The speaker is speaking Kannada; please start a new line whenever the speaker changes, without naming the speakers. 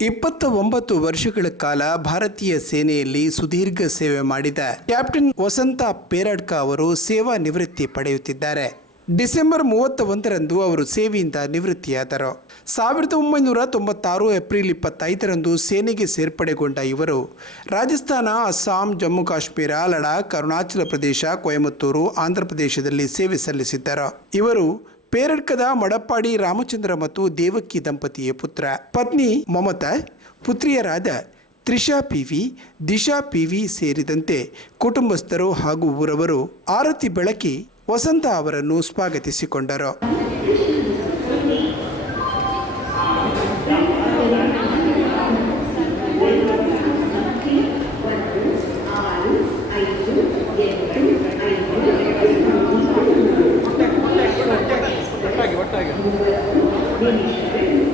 ಇಪ್ಪತ್ತ ಒಂಬತ್ತು ವರ್ಷಗಳ ಕಾಲ ಭಾರತೀಯ ಸೇನೆಯಲ್ಲಿ ಸುದೀರ್ಘ ಸೇವೆ ಮಾಡಿದ ಕ್ಯಾಪ್ಟನ್ ವಸಂತ ಪೇರಾಡ್ಕ ಅವರು ಸೇವಾ ನಿವೃತ್ತಿ ಪಡೆಯುತ್ತಿದ್ದಾರೆ. ಡಿಸೆಂಬರ್ ಮೂವತ್ತ ಒಂದರಂದು ಅವರು ಸೇವೆಯಿಂದ ನಿವೃತ್ತಿಯಾದರು. ಸಾವಿರದ ಒಂಬೈನೂರ ತೊಂಬತ್ತಾರು ಏಪ್ರಿಲ್ ಇಪ್ಪತ್ತೈದರಂದು ಸೇನೆಗೆ ಸೇರ್ಪಡೆಗೊಂಡ ಇವರು ರಾಜಸ್ಥಾನ, ಅಸ್ಸಾಂ, ಜಮ್ಮು ಕಾಶ್ಮೀರ, ಲಡಾಖ್, ಅರುಣಾಚಲ ಪ್ರದೇಶ, ಕೊಯಮತ್ತೂರು ಆಂಧ್ರಪ್ರದೇಶದಲ್ಲಿ ಸೇವೆ ಸಲ್ಲಿಸಿದ್ದರು. ಇವರು ಪೇರಡ್ಕದ ಮಡಪ್ಪಾಡಿ ರಾಮಚಂದ್ರ ಮತ್ತು ದೇವಕ್ಕಿ ದಂಪತಿಯ ಪುತ್ರ. ಪತ್ನಿ ಮಮತಾ, ಪುತ್ರಿಯರಾದ ತ್ರಿಷಾ ಪಿವಿ ದಿಶಾ ಪಿವಿ ಸೇರಿದಂತೆ ಕುಟುಂಬಸ್ಥರು ಹಾಗೂ ಊರವರು ಆರತಿ ಬೆಳಕಿ ವಸಂತ ಅವರನ್ನು ಸ್ವಾಗತಿಸಿಕೊಂಡರು. Ministério